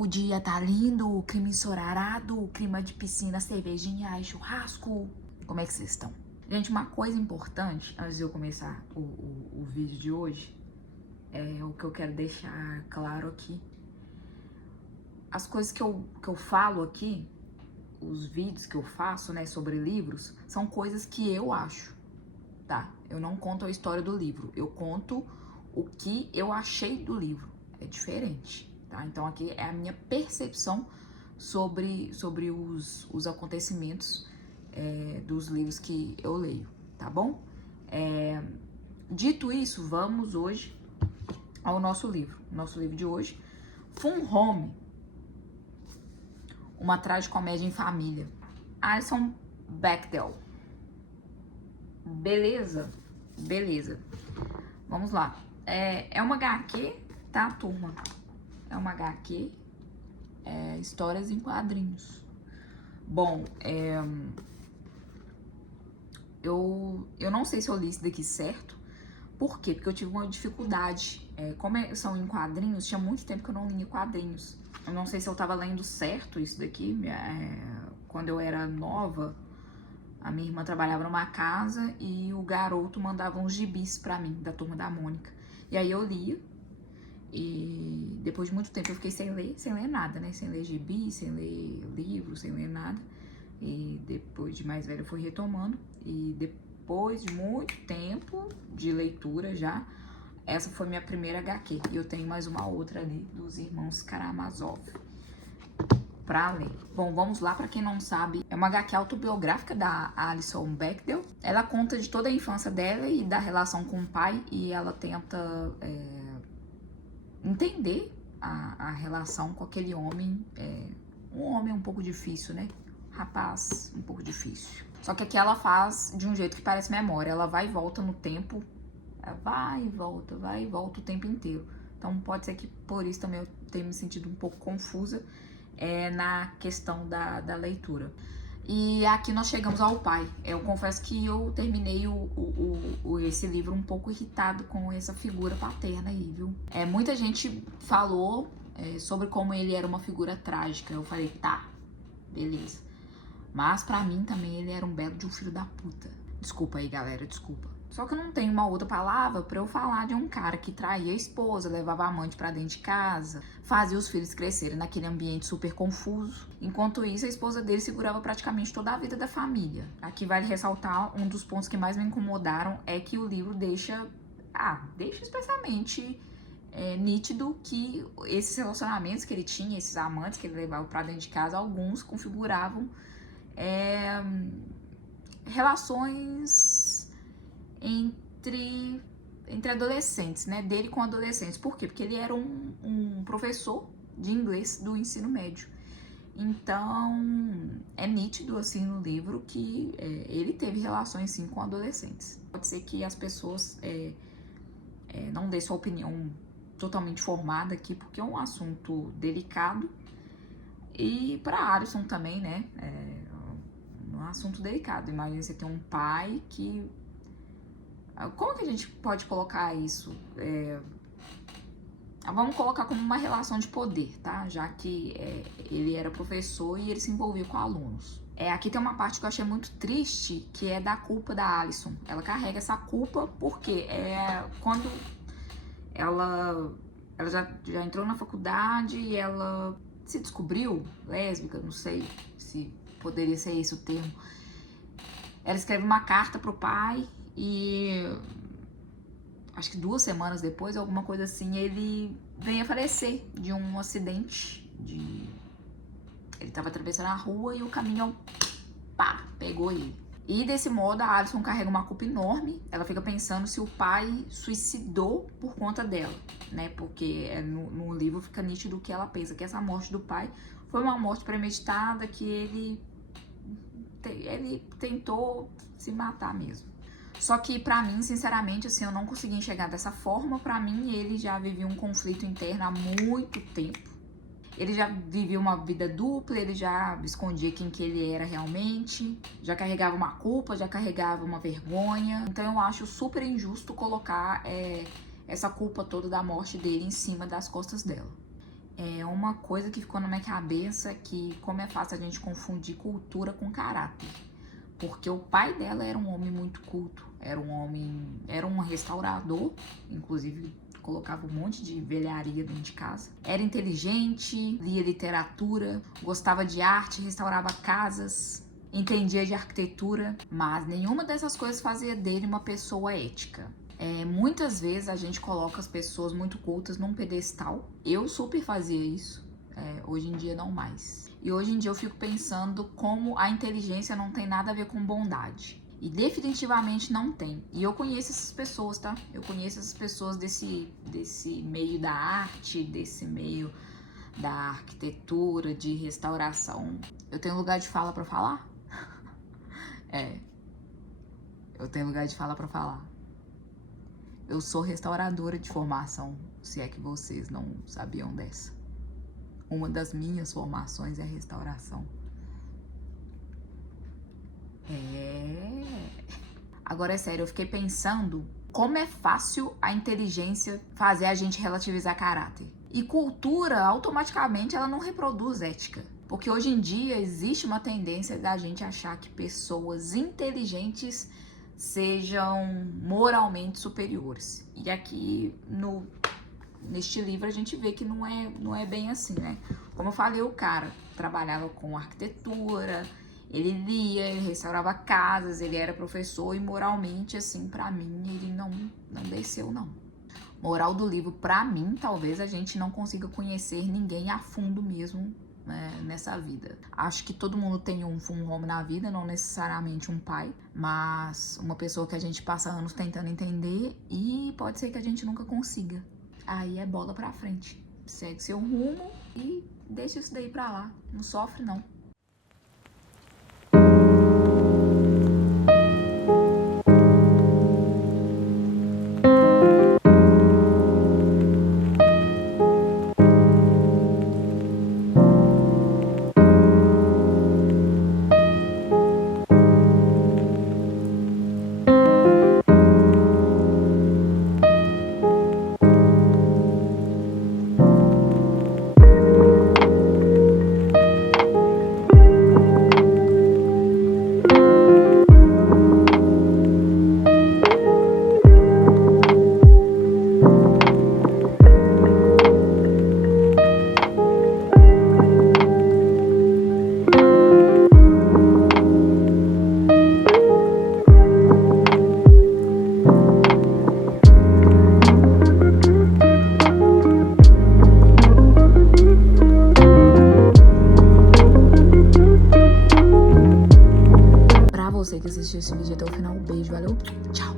O dia tá lindo, o clima ensolarado, o clima de piscina, cervejinha e churrasco. Como é que vocês estão? Gente, uma coisa importante, antes de eu começar o vídeo de hoje, é o que eu quero deixar claro aqui. As coisas que eu falo aqui, os vídeos que eu faço, né, sobre livros, são coisas que eu acho, tá? Eu não conto a história do livro, eu conto o que eu achei do livro. É diferente, tá? Então aqui é a minha percepção sobre os acontecimentos dos livros que eu leio, tá bom? Dito isso, vamos hoje ao nosso livro. Nosso livro de hoje, Fun Home, uma tragicomédia em família. Alison Bechdel. Beleza? Beleza. Vamos lá. É uma HQ, tá, turma? É uma HQ, histórias em quadrinhos. Bom, eu não sei se eu li isso daqui certo. Por quê? Porque eu tive uma dificuldade. Como são em quadrinhos, tinha muito tempo que eu não lia quadrinhos. Eu não sei se eu tava lendo certo isso daqui. Quando eu era nova, a minha irmã trabalhava numa casa e o garoto mandava uns gibis pra mim, da Turma da Mônica. E aí eu lia. E depois de muito tempo eu fiquei sem ler nada, né? Sem ler gibi, sem ler livro, sem ler nada. E depois de mais velha eu fui retomando. E depois de muito tempo de leitura já, essa foi minha primeira HQ. E eu tenho mais uma outra ali dos irmãos Karamazov pra ler. Bom, vamos lá, pra quem não sabe, é uma HQ autobiográfica da Alison Bechdel. Ela conta de toda a infância dela e da relação com o pai, e ela tenta entender a relação com aquele homem, um homem um pouco difícil, né? Rapaz um pouco difícil. Só que aqui ela faz de um jeito que parece memória. Ela vai e volta no tempo, vai e volta o tempo inteiro. Então pode ser que por isso também eu tenha me sentido um pouco confusa na questão da leitura. E aqui nós chegamos ao pai. Eu confesso que eu terminei esse livro um pouco irritado com essa figura paterna aí, viu? Muita gente falou sobre como ele era uma figura trágica. Eu falei, tá, beleza. Mas pra mim também ele era um belo de um filho da puta. Desculpa aí, galera, desculpa. Só que eu não tenho uma outra palavra pra eu falar de um cara que traía a esposa, levava a amante pra dentro de casa, fazia os filhos crescerem naquele ambiente super confuso. Enquanto isso, a esposa dele segurava praticamente toda a vida da família. Aqui vale ressaltar, um dos pontos que mais me incomodaram é que o livro deixa especialmente nítido que esses relacionamentos que ele tinha, esses amantes que ele levava pra dentro de casa, alguns configuravam relações entre adolescentes, né? Dele com adolescentes. Por quê? Porque ele era um professor de inglês do ensino médio. Então, é nítido, assim, no livro que ele teve relações, sim, com adolescentes. Pode ser que as pessoas não dêem sua opinião totalmente formada aqui, porque é um assunto delicado. E para Alison também, né? Um assunto delicado. Imagina você ter um pai que... Como que a gente pode colocar isso? Vamos colocar como uma relação de poder, tá? Já que ele era professor e ele se envolvia com alunos. Aqui tem uma parte que eu achei muito triste, que é da culpa da Alison. Ela carrega essa culpa porque quando ela já entrou na faculdade e ela se descobriu lésbica, não sei se poderia ser esse o termo. Ela escreve uma carta pro pai e acho que 2 semanas depois, alguma coisa assim, ele vem a falecer de um acidente. Ele tava atravessando a rua e o caminhão, pegou ele. E desse modo a Alison carrega uma culpa enorme. Ela fica pensando se o pai suicidou por conta dela, né? Porque no livro fica nítido que ela pensa que essa morte do pai foi uma morte premeditada, que ele tentou se matar mesmo. Só que pra mim, sinceramente, assim, eu não consegui enxergar dessa forma. Pra mim, ele já vivia um conflito interno há muito tempo. Ele já vivia uma vida dupla, ele já escondia quem que ele era realmente, já carregava uma culpa, já carregava uma vergonha. Então eu acho super injusto colocar essa culpa toda da morte dele em cima das costas dela. É uma coisa que ficou na minha cabeça, que como é fácil a gente confundir cultura com caráter. Porque o pai dela era um homem muito culto, era um restaurador, inclusive colocava um monte de velharia dentro de casa. Era inteligente, lia literatura, gostava de arte, restaurava casas, entendia de arquitetura, mas nenhuma dessas coisas fazia dele uma pessoa ética. Muitas vezes a gente coloca as pessoas muito cultas num pedestal. Eu super fazia isso, hoje em dia não mais. E hoje em dia eu fico pensando como a inteligência não tem nada a ver com bondade. E definitivamente não tem. E eu conheço essas pessoas, tá? Eu conheço essas pessoas desse meio da arte, desse meio da arquitetura, de restauração. Eu tenho lugar de fala pra falar? Eu tenho lugar de fala pra falar. Eu sou restauradora de formação, se é que vocês não sabiam dessa. Uma das minhas formações é restauração. Agora é sério, eu fiquei pensando como é fácil a inteligência fazer a gente relativizar caráter. E cultura, automaticamente, ela não reproduz ética. Porque hoje em dia existe uma tendência da gente achar que pessoas inteligentes sejam moralmente superiores. E aqui neste livro a gente vê que não é bem assim, né? Como eu falei, o cara trabalhava com arquitetura, ele lia, ele restaurava casas, ele era professor e moralmente, assim, pra mim, ele não desceu, não. Moral do livro, pra mim, talvez a gente não consiga conhecer ninguém a fundo mesmo, né, nessa vida. Acho que todo mundo tem um homem na vida, não necessariamente um pai, mas uma pessoa que a gente passa anos tentando entender e pode ser que a gente nunca consiga. Aí é bola pra frente. Segue seu rumo e deixa isso daí pra lá. Não sofre, não. Você que assistiu esse vídeo até o final, um beijo, valeu, tchau!